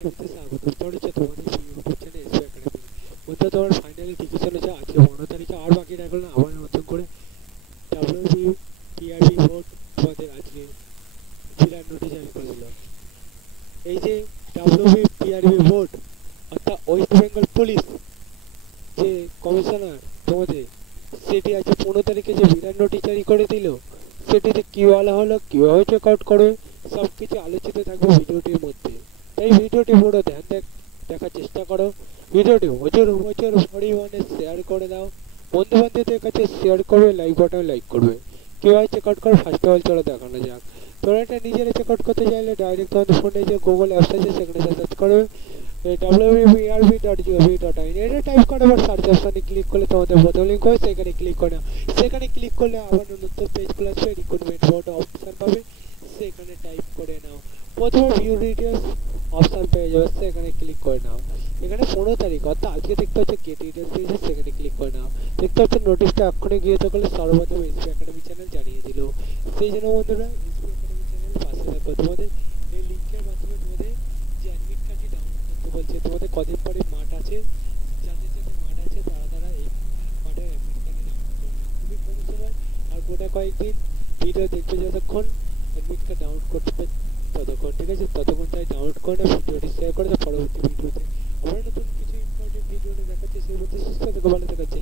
স্বাগতম জানাচ্ছি তোমাদের ইউটিউব চ্যানেল এসবি একাডেমি। বন্ধুরা, তোমার ফাইনালি ঠিকই চলেছে। আজকে 15 তারিখে আর বাকি রাখলো না, আবার নতুন করে ডাব্লিউবি টিআরবি ভোট তোমাদের আজকে জেলার নোটিশ জারি করে দিল। এই যে ডাব্লিউবি টিআরবি ভোট অর্থাৎ ওয়েস্ট বেঙ্গল পুলিশ যে কমিশনার তোমাদের, সেটি আজকে 15 তারিখে যে বিরাট নোটিশ জারি করে দিল, সেটিতে কি বলা হলো, কীভাবে চেক আউট করবে, সব কিছু আলোচিত থাকবে ভিডিওটির মধ্যে। তাই ভিডিওটি পুরো দেখার চেষ্টা করো। ভিডিওটি প্রচুর প্রচুর পরিমাণে শেয়ার করে দাও, বন্ধু বান্ধবদের কাছে শেয়ার করবে, লাইক বাটন লাইক করবে। কীভাবে চেক আউট করো ফার্স্ট অফ অল চলো দেখানো যাক। তোমরা এটা নিজেরা চেক আউট করতে চাইলে ডাইরেক্ট তোমাদের ফোনে যে গুগল অ্যাপস আছে সেখানে সার্চ করবে www.brb.gov.in, এটা টাইপ করে আবার সার্চ অপশানে ক্লিক করলে তোমাদের প্রথম লিঙ্ক হয়, সেখানে ক্লিক করে নাও। সেখানে ক্লিক করলে আবার নতুন পেজ খুলে আসবে, রিক্রুটমেন্ট বোর্ড অপশান পাবে, সেখানে টাইপ করে নাও। প্রথমে ভিউ ডিটেলস অপশান পেয়ে যাবে, সেখানে ক্লিক করে নাও। এখানে 15 তারিখ অর্থাৎ আজকে দেখতে হচ্ছে গেট ডিটেলস দিয়েছে, সেখানে ক্লিক করে নাও। দেখতে হচ্ছে নোটিশটা এক্ষুনি গিয়ে থাকলে সর্বপ্রথম এসবি একাডেমি চ্যানেল জানিয়ে দিল। সেই জন্য বন্ধুরা এসবি একাডেমি চ্যানেল পাশে থাকো। তোমাদের এই লিঙ্কের মাধ্যমে তোমাদের যে অ্যাডমিট কার্ডটি ডাউনলোড করতে বলছে, তোমাদের কদিন পরে মাঠ আছে, যাদের যাদের মাঠ আছে তারা তারা এই মাঠের অ্যাডমিট কার্ডটি ডাউনলোড করবে। খুবই কম সময় আর গোটা কয়েকদিন ভিডিও দেখবে, যতক্ষণ অ্যাডমিট কার্ড ডাউনলোড করতে ততক্ষণ, ঠিক আছে? ততক্ষণ তাই ডাউনলোড করে না, ভিডিওটি শেয়ার করে পরবর্তী ভিডিওতে আবার নতুন কিছু ইম্পর্টেন্ট ভিডিও দেখাচ্ছে। সেই মধ্যে সুস্থ থেকে ভালো থাকাচ্ছে।